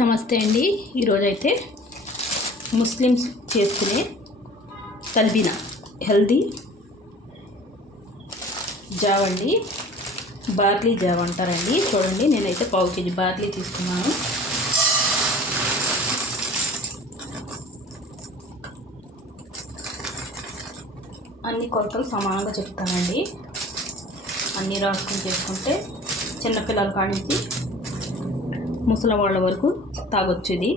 నమస్తే అండి. ఈరోజైతే ముస్లిమ్స్ చేసుకునే తల్బీనా హెల్దీ జావ్ అండి. బార్లీ జావ్ అంటారండి. చూడండి నేనైతే పావు కేజీ బార్లీ తీసుకున్నాను. అన్ని కొలతలు సమానంగా చెప్తానండి. అన్నీ రాసుకుని చేసుకుంటే చిన్నపిల్లల కాడి నుంచి ముసలి వాళ్ళ వరకు తాగొచ్చు ఇది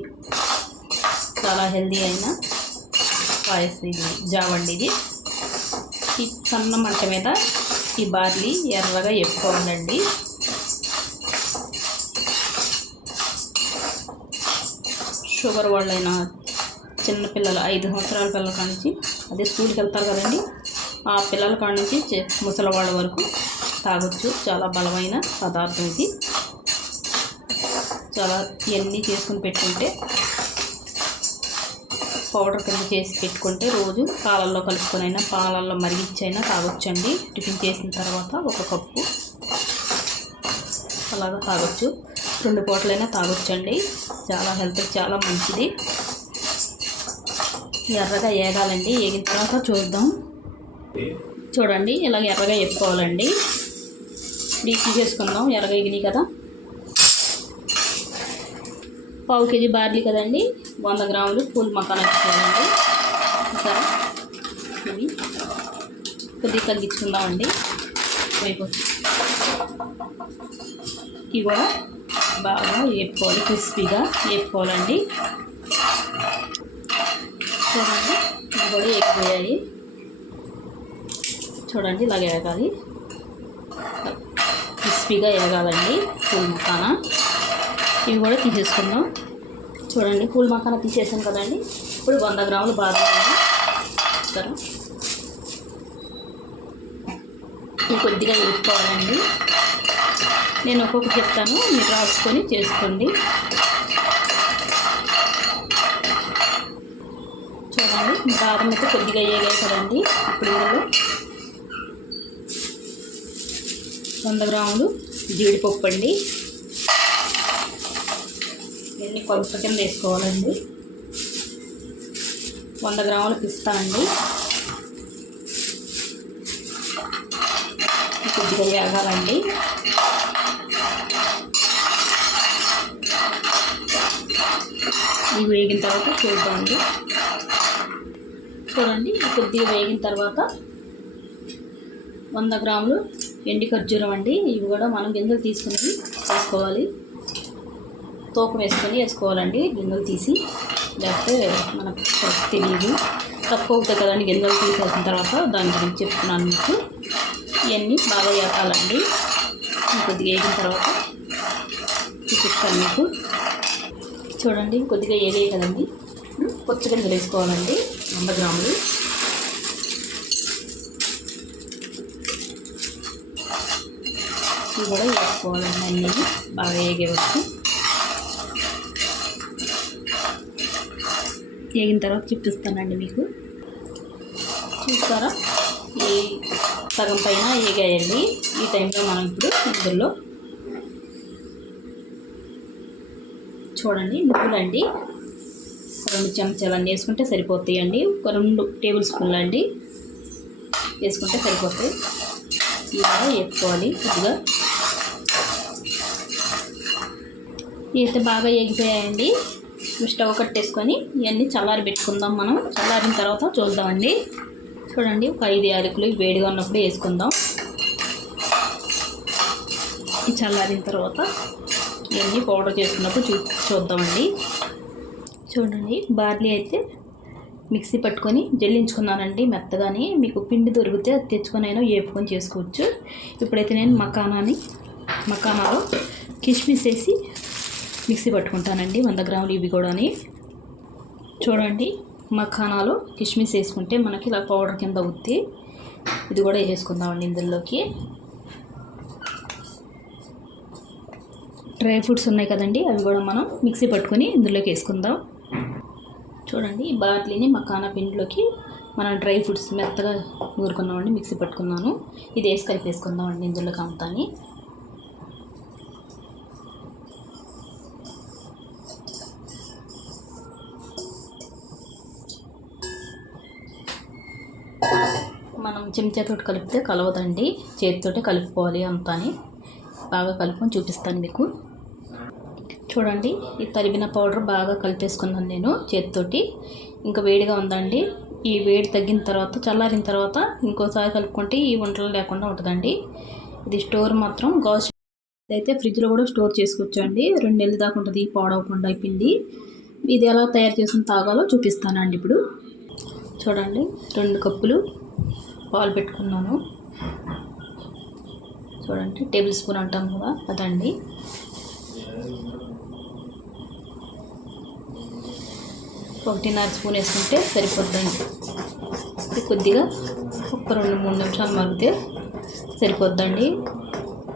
చాలా హెల్దీ అయిన పాయసం ఇది జావండి ఇది. ఈ సన్న మంట మీద ఈ బార్లీ ఎర్రగా ఎప్పుకోవాలండి షుగర్ వాళ్ళైనా చిన్నపిల్లలు ఐదు సంవత్సరాల పిల్లల కాడ నుంచి అదే స్కూల్కి వెళ్తారు కదండి ఆ పిల్లల కాడ నుంచి చి- ముసలి వాళ్ళ వరకు తాగొచ్చు. చాలా బలమైన పదార్థం ఇది. చాలా ఇవన్నీ చేసుకుని పెట్టుకుంటే పౌడర్ కింద చేసి పెట్టుకుంటే రోజు పాలల్లో కలుపుకొని అయినా పాలల్లో మరిగించైనా తాగొచ్చండి. టిఫిన్ చేసిన తర్వాత ఒక కప్పు అలాగా తాగొచ్చు. రెండు పూటలైనా తాగొచ్చండి. చాలా హెల్త్కి చాలా మంచిది. ఎర్రగా ఏగాలండి. ఏగిన తర్వాత చూద్దాం. చూడండి ఇలా ఎర్రగా ఎప్పుకోవాలండి డీసీ చేసుకుందాం. ఎర్రగా ఎగినాయి కదా. పావు కేజీ బార్లీ కదండి. వంద గ్రాములు పూల్ మకాన్ వేసుకోవాలండి సరే ఇవి కొద్దిగా తగ్గించుకుందామండి. మీకు ఇవి కూడా బాగా వేపుకోవాలి క్రిస్పీగా వేపుకోవాలండి. చూడండి ఇవి కూడా వేగిపోయాయి. చూడండి ఇలాగ వేగాలి క్రిస్పీగా వేగాలండి పూల్ మకానా. ఇవి కూడా తీసేసుకుందాం. చూడండి పూల మకాన తీసేసాం కదండి. ఇప్పుడు వంద గ్రాములు బాదం సరే. ఇవి కొద్దిగా వేసుకోవాలండి నేను ఒక్కొక్కటి చెప్తాను మీరు రాసుకొని చేసుకోండి. చూడండి బాదం అయితే కొద్దిగా వేగాయి కదండి. ఇప్పుడు ఇందులో వంద గ్రాములు జీడిపప్పు అండి. ఇవన్నీ కొలత కింద వేసుకోవాలండి? వంద గ్రాములు పిస్తా అండి. కొద్దిగా వేగాలండి. ఇవి వేగిన తర్వాత చూద్దామండి. చూడండి కొద్దిగా వేగిన తర్వాత వంద గ్రాములు ఎండి ఖర్జూరం అండి. ఇవి కూడా మనం గింజలు తీసుకుని తీసుకోవాలి తోకం వేసుకొని వేసుకోవాలండి. గింజలు తీసి లేకపోతే మనకు తెలియదు తక్కువ అవుతాయి కదండి గింజలు తీసేసిన తర్వాత దాని గురించి చెప్తున్నాను మీకు. ఇవన్నీ బాగా వేపాలండి కొద్దిగా వేగిన తర్వాత చూపిస్తాను మీకు. చూడండి కొద్దిగా ఏదే కదండి. కొత్త గింజలు వేసుకోవాలండి. వంద గ్రాములు. ఇవి కూడా వేసుకోవాలండి. అన్నీ బాగా వేగేవచ్చు వేగిన తర్వాత చూపిస్తానండి మీకు. చూస్తారా? ఈ సగం పైన వేగాయండి ఈ టైంలో మనం ఇప్పుడు ఇందులో చూడండి నువ్వులండి. రెండు చెంచాలు అన్నీ వేసుకుంటే సరిపోతాయండి. ఒక రెండు టేబుల్ స్పూన్లు అండి. వేసుకుంటే సరిపోతాయి. ఇలా వేసుకోవాలి కొద్దిగా. అయితే బాగా ఎగిపోయాయండి స్టవ్ కట్టేసుకొని ఇవన్నీ చల్లారి పెట్టుకుందాం మనం. చల్లారిన తర్వాత చూద్దామండి. చూడండి ఒక ఐదు యాలకులు వేడిగా ఉన్నప్పుడు వేసుకుందాం. ఈ చల్లారిన తర్వాత ఇవన్నీ పౌడర్ చేసుకున్నప్పుడు చూ చూద్దామండి. చూడండి బార్లీ అయితే మిక్సీ పట్టుకొని జల్లించుకున్నానండి మెత్తగాని. మీకు పిండి దొరికితే అది తెచ్చుకొని అయినా వేపుకొని చేసుకోవచ్చు. ఇప్పుడైతే నేను మకానాని మకానాలో కిస్మిస్ వేసి మిక్సీ పట్టుకుంటానండి వంద గ్రాములు ఇవి కూడాని. చూడండి మఖానాలో కిష్మిస్ వేసుకుంటే మనకి ఇలా పౌడర్ కింద ఉత్తి ఇది కూడా వేసుకుందామండి ఇందులోకి. డ్రై ఫ్రూట్స్ ఉన్నాయి కదండి అవి కూడా మనం మిక్సీ పట్టుకొని ఇందులోకి వేసుకుందాం. చూడండి ఈ బాట్లీని మఖానా పిండిలోకి మనం డ్రై ఫ్రూట్స్ మెత్తగా నూరుకున్నామండి మిక్సీ పట్టుకున్నాను. ఇది వేసి కలిపేసుకుందామండి ఇందులోకి అంతాని. మనం చెంచాతో కలిపితే కలవదండి. చేతితోటే కలుపుకోవాలి అంతా అని బాగా కలుపుకొని చూపిస్తాను మీకు. చూడండి ఈ తరిగిన పౌడర్ బాగా కలిపేసుకున్నాను నేను చేతితోటి. ఇంకా వేడిగా ఉందండి. ఈ వేడి తగ్గిన తర్వాత చల్లారిన తర్వాత ఇంకోసారి కలుపుకుంటే ఈ వంటలు లేకుండా ఉంటుందండి. ఇది స్టోర్ మాత్రం గౌస్ అయితే ఫ్రిడ్జ్లో కూడా స్టోర్ చేసుకోవచ్చు అండి రెండు నెలలు దాకా ఉంటుంది పాడవకుండా ఈ పిండి ఇది ఎలా తయారు చేసుకుని తాగాలో చూపిస్తానండి ఇప్పుడు. చూడండి రెండు కప్పులు పాలు పెట్టుకున్నాను. చూడండి టేబుల్ స్పూన్ అంటాం కదా అదండి. ఒకటిన్నర స్పూన్ వేసుకుంటే సరిపోద్దండి. ఇది కొద్దిగా ఒక రెండు మూడు నిమిషాలు మరిగితే సరిపోద్దండి.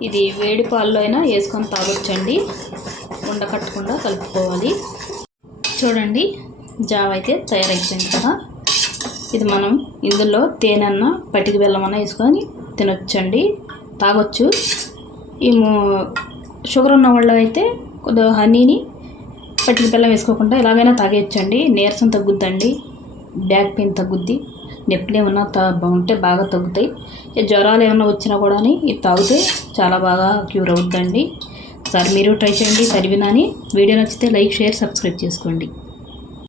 ఇది వేడి పాల్లో అయినా వేసుకొని తాగొచ్చండి. ఉండకట్టకుండా కలుపుకోవాలి. చూడండి జావ అయితే తయారైపోయింది కదా. ఇది మనం ఇందులో తేనెన్న పటికి బెల్లమన్న వేసుకొని తినొచ్చండి. తాగొచ్చు. ఈ షుగర్ ఉన్న వాళ్ళు అయితే కొద్దిగా హనీని పట్టిక బెల్లం వేసుకోకుండా ఎలాగైనా తాగేయచ్చండి. నీరసం తగ్గుద్దండి. బ్యాక్ పెయిన్ తగ్గుద్ది. నొప్పులు ఏమన్నా తా బాగుంటే బాగా తగ్గుతాయి. ఈ జ్వరాలు ఏమైనా వచ్చినా కూడా ఇది తాగితే చాలా బాగా క్యూర్ అవుద్దండి. సార్ మీరు ట్రై చేయండి. తరివినాని వీడియో నచ్చితే లైక్ షేర్ సబ్స్క్రైబ్ చేసుకోండి.